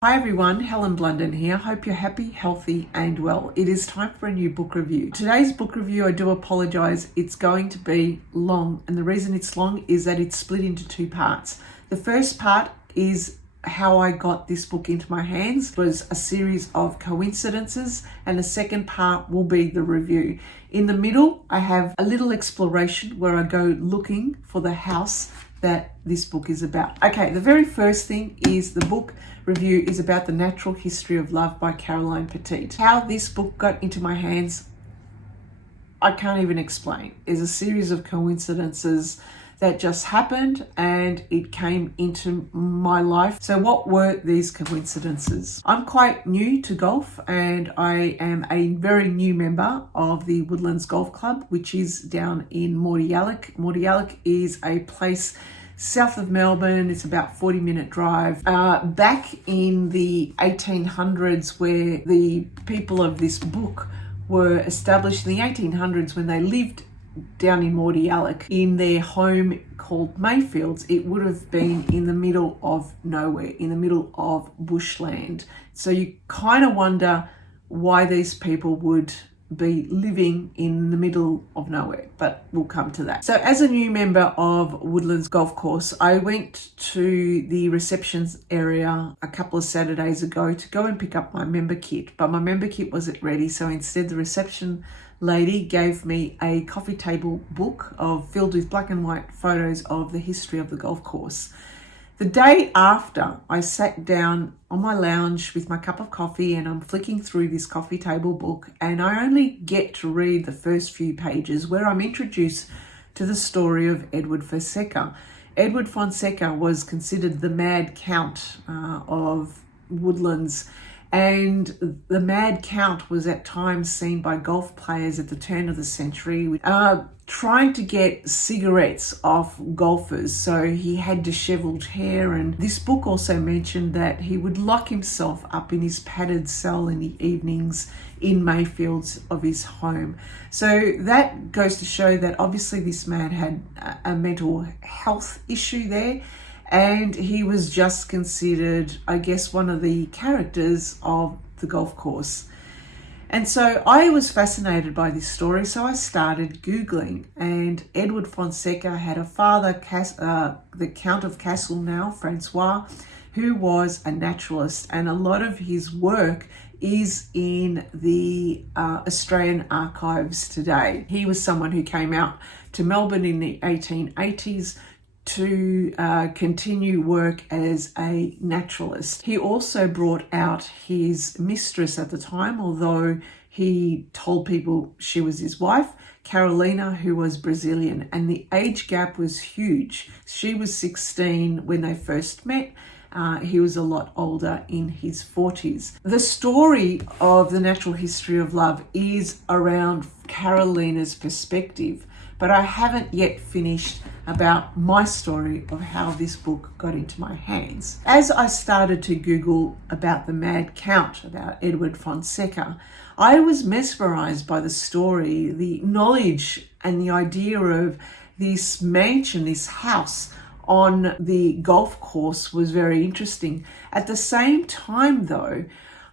Hi everyone, Helen Blunden here. Hope you're happy, healthy and well. It is time for a new book review. Today's book review, I do apologise, it's going to be long, and the reason it's long is that it's split into two parts. The first part is how I got this book into my hands. It was a series of coincidences, and the second part will be the review. In the middle, I have a little exploration where I go looking for the house that this book is about. Okay, the very first thing is the book review is about The Natural History of Love by Caroline Petit. How this book got into my hands, I can't even explain. There's a series of coincidences that just happened and it came into my life. So what were these coincidences? I'm quite new to golf and I am a very new member of the Woodlands Golf Club, which is down in Mordialloc. Mordialloc is a place south of Melbourne. It's about 40-minute drive. Back in the 1800s, where the people of this book were established in the 1800s, when they lived down in Mordialloc in their home called Mayfields, it would have been in the middle of nowhere, in the middle of bushland. So you kind of wonder why these people would be living in the middle of nowhere, but we'll come to that. So as a new member of Woodlands Golf Course, I went to the receptions area a couple of Saturdays ago to go and pick up my member kit, but my member kit wasn't ready. So instead the reception lady gave me a coffee table book filled with black and white photos of the history of the golf course. The day after, I sat down on my lounge with my cup of coffee and I'm flicking through this coffee table book, and I only get to read the first few pages where I'm introduced to the story of Edward Fonseca. Edward Fonseca was considered the mad count of Woodlands, and the mad count was at times seen by golf players at the turn of the century trying to get cigarettes off golfers. So he had disheveled hair, and this book also mentioned that he would lock himself up in his padded cell in the evenings in Mayfields of his home. So that goes to show that obviously this man had a mental health issue there, and he was just considered, I guess, one of the characters of the golf course. And so I was fascinated by this story, so I started Googling, and Edward Fonseca had a father, the Count of Castelnau, Francois, who was a naturalist, and a lot of his work is in the Australian archives today. He was someone who came out to Melbourne in the 1880s to continue work as a naturalist. He also brought out his mistress at the time, although he told people she was his wife, Carolina, who was Brazilian, and the age gap was huge. She was 16 when they first met. He was a lot older, in his 40s. The story of The Natural History of Love is around Carolina's perspective, but I haven't yet finished about my story of how this book got into my hands. As I started to Google about the Mad Count, about Edward Fonseca, I was mesmerized by the story, the knowledge and the idea of this mansion, this house on the golf course was very interesting. At the same time though,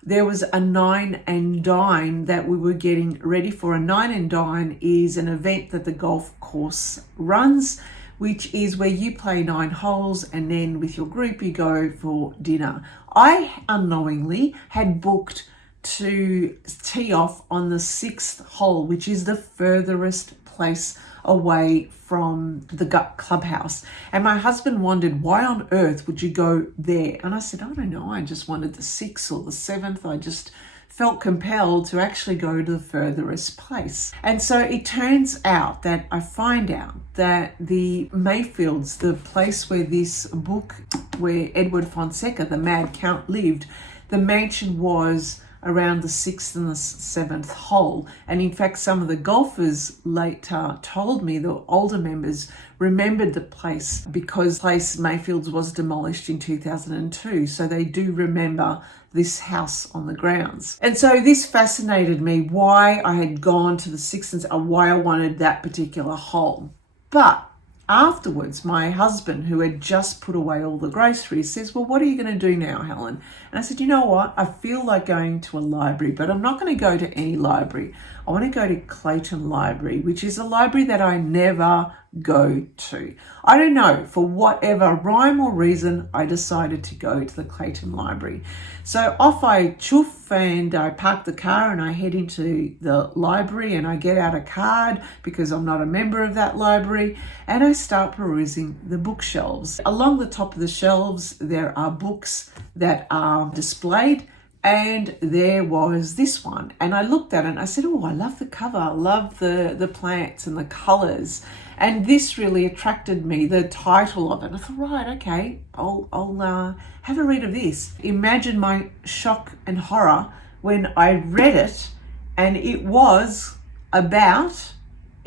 there was a nine and dine that we were getting ready for. A nine and dine is an event that the golf course runs, which is where you play 9 holes and then with your group you go for dinner. I unknowingly had booked to tee off on the 6th hole, which is the furthest place away from the clubhouse. And my husband wondered, why on earth would you go there? And I said, I don't know, I just wanted the 6th or the 7th. I just felt compelled to actually go to the furthest place. And so it turns out that I find out that the Mayfields, the place where this book, where Edward Fonseca, the Mad Count, lived, the mansion was around the 6th and the 7th hole. And in fact, some of the golfers later told me, the older members remembered the place because place Mayfields was demolished in 2002. So they do remember this house on the grounds. And so this fascinated me, why I had gone to the 6th and why I wanted that particular hole. But afterwards, my husband, who had just put away all the groceries, says, well, what are you going to do now, Helen? And I said, you know what? I feel like going to a library, but I'm not going to go to any library. I want to go to Clayton Library, which is a library that I never go to. I don't know, for whatever rhyme or reason, I decided to go to the Clayton Library. So off I chuff and I park the car and I head into the library and I get out a card because I'm not a member of that library, and I start perusing the bookshelves. Along the top of the shelves, there are books that are displayed, and there was this one. And I looked at it and I said, oh, I love the cover. I love the plants and the colors. And this really attracted me, the title of it. I thought, right, okay, I'll have a read of this. Imagine my shock and horror when I read it, and it was about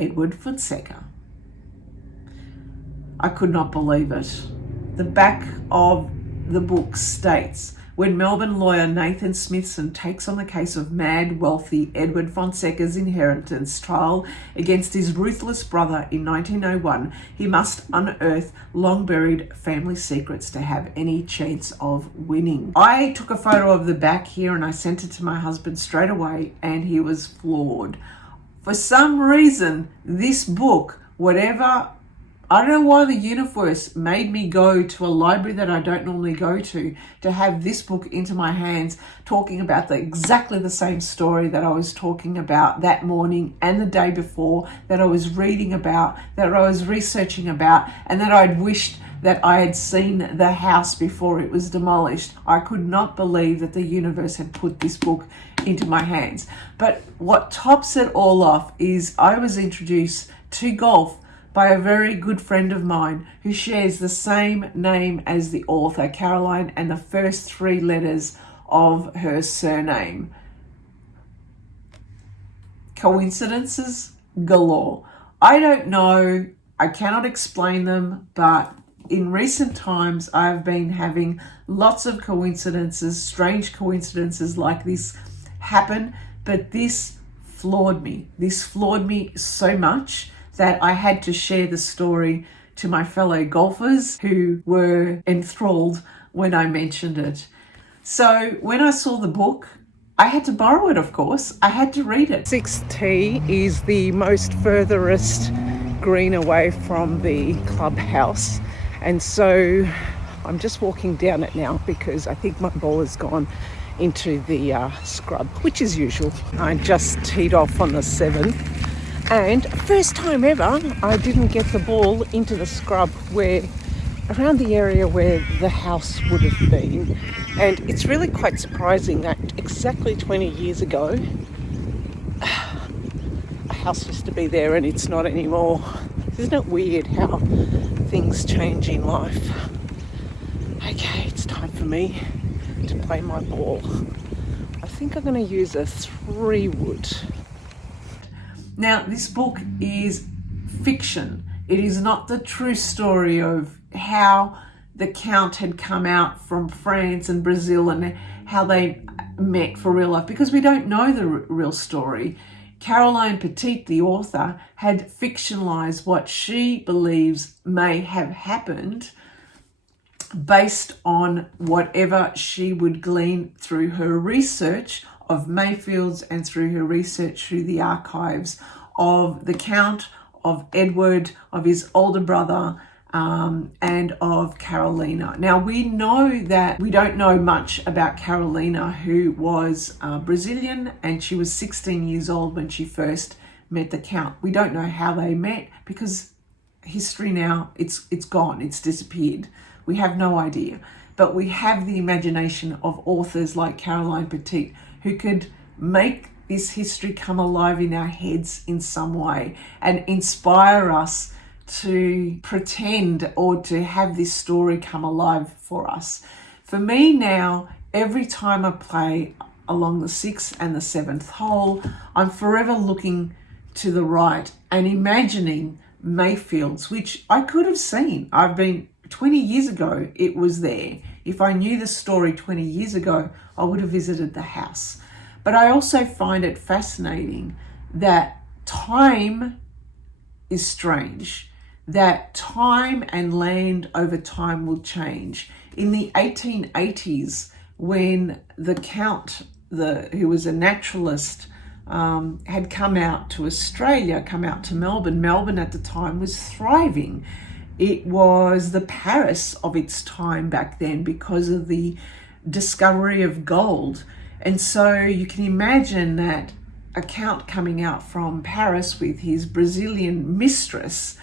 Edward Fonseca. I could not believe it. The back of the book states, when Melbourne lawyer Nathan Smithson takes on the case of mad, wealthy Edward Fonseca's inheritance trial against his ruthless brother in 1901, he must unearth long-buried family secrets to have any chance of winning. I took a photo of the back here and I sent it to my husband straight away, and he was floored. For some reason, this book, I don't know why the universe made me go to a library that I don't normally go to have this book into my hands, talking about exactly the same story that I was talking about that morning and the day before, that I was reading about, that I was researching about, and that I'd wished that I had seen the house before it was demolished. I could not believe that the universe had put this book into my hands. But what tops it all off is I was introduced to golf by a very good friend of mine who shares the same name as the author, Caroline, and the first three letters of her surname. Coincidences galore. I don't know, I cannot explain them, but in recent times I've been having lots of coincidences, strange coincidences like this happen, but this floored me. This floored me so much that I had to share the story to my fellow golfers who were enthralled when I mentioned it. So when I saw the book, I had to borrow it, of course. I had to read it. 6T is the most furthest green away from the clubhouse. And so I'm just walking down it now because I think my ball has gone into the scrub, which is usual. I just teed off on the 7th. And first time ever, I didn't get the ball into the scrub around the area where the house would have been. And it's really quite surprising that exactly 20 years ago, a house used to be there and it's not anymore. Isn't it weird how things change in life? Okay, it's time for me to play my ball. I think I'm going to use a 3-wood. Now, this book is fiction. It is not the true story of how the Count had come out from France and Brazil and how they met for real life, because we don't know the real story. Caroline Petit, the author, had fictionalized what she believes may have happened based on whatever she would glean through her research of Mayfields and through her research through the archives of the Count, of Edward, of his older brother, and of Carolina. Now, we know that we don't know much about Carolina, who was Brazilian, and she was 16 years old when she first met the Count. We don't know how they met because history now, it's gone, it's disappeared. We have no idea. But we have the imagination of authors like Caroline Petit who could make this history come alive in our heads in some way and inspire us to pretend or to have this story come alive for us. For me now, every time I play along the 6th and the 7th hole, I'm forever looking to the right and imagining Mayfields, which I could have seen. 20 years ago, it was there. If I knew the story 20 years ago, I would have visited the house. But I also find it fascinating that time is strange, that time and land over time will change. In the 1880s, when the Count, who was a naturalist, had come out to Australia, come out to Melbourne. Melbourne at the time was thriving. It was the Paris of its time back then because of the discovery of gold. And so you can imagine that a Count coming out from Paris with his Brazilian mistress,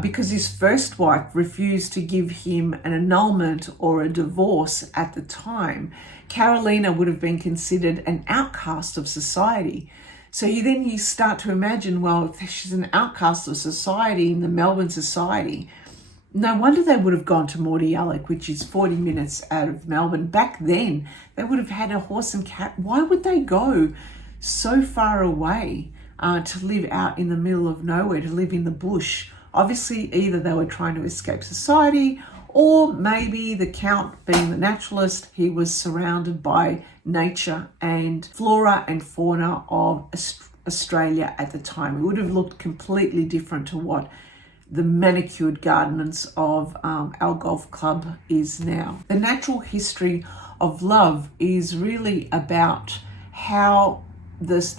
because his first wife refused to give him an annulment or a divorce at the time, Carolina would have been considered an outcast of society. So you start to imagine, well, if she's an outcast of society in the Melbourne society, no wonder they would have gone to Mordialloc, which is 40 minutes out of Melbourne. Back then, they would have had a horse and cat. Why would they go so far away to live out in the middle of nowhere, to live in the bush? Obviously, either they were trying to escape society, or maybe the Count, being the naturalist, he was surrounded by nature and flora and fauna of Australia at the time. It would have looked completely different to what the manicured gardens of our golf club is now. The natural history of love is really about how this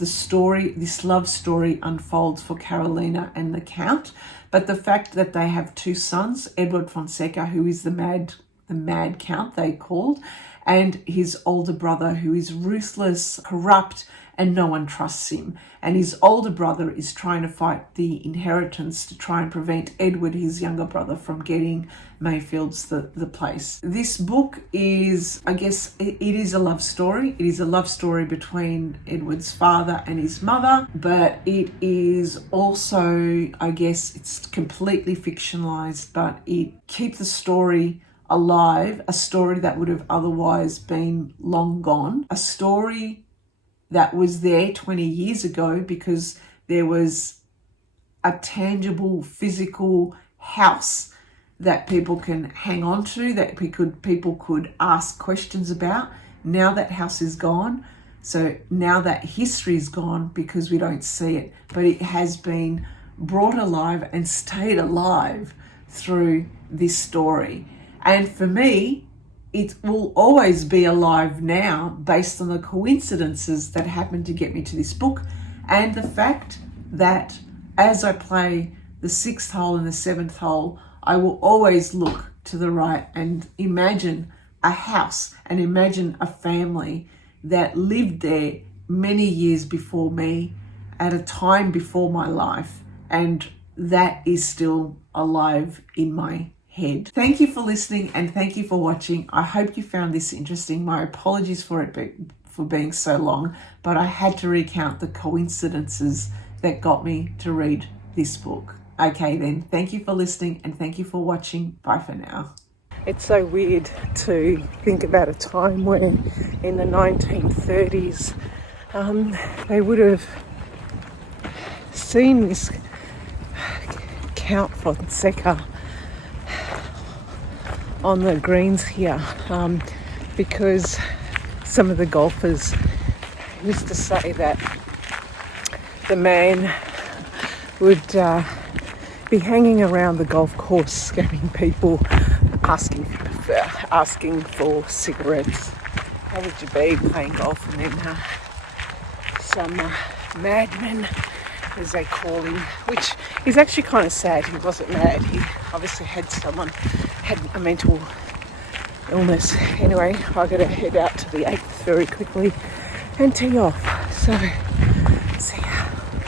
love story unfolds for Carolina and the Count, but the fact that they have two sons, Edward Fonseca, who is the mad Count they called, and his older brother, who is ruthless, corrupt, and no one trusts him. And his older brother is trying to fight the inheritance to try and prevent Edward, his younger brother, from getting Mayfield's the place. This book is, I guess, it is a love story. It is a love story between Edward's father and his mother, but it is also, I guess, it's completely fictionalized, but it keeps the story alive, a story that would have otherwise been long gone, a story that was there 20 years ago because there was a tangible physical house that people can hang on to, that people could ask questions about. Now that house is gone. So now that history is gone because we don't see it, but it has been brought alive and stayed alive through this story. And for me, it will always be alive now based on the coincidences that happened to get me to this book, and the fact that as I play the 6th hole and the 7th hole, I will always look to the right and imagine a house and imagine a family that lived there many years before me, at a time before my life, and that is still alive in my head. Thank you for listening and thank you for watching. I hope you found this interesting. My apologies for being so long, but I had to recount the coincidences that got me to read this book. Okay then, thank you for listening and thank you for watching. Bye for now. It's so weird to think about a time where in the 1930s they would have seen this Count Fonseca on the greens here, because some of the golfers used to say that the man would be hanging around the golf course scamming people, asking for cigarettes. How would you be playing golf and then some madman, as they call him, which is actually kind of sad. He wasn't mad. He obviously had a mental illness. Anyway, I got to head out to the 8th very quickly and tee off. So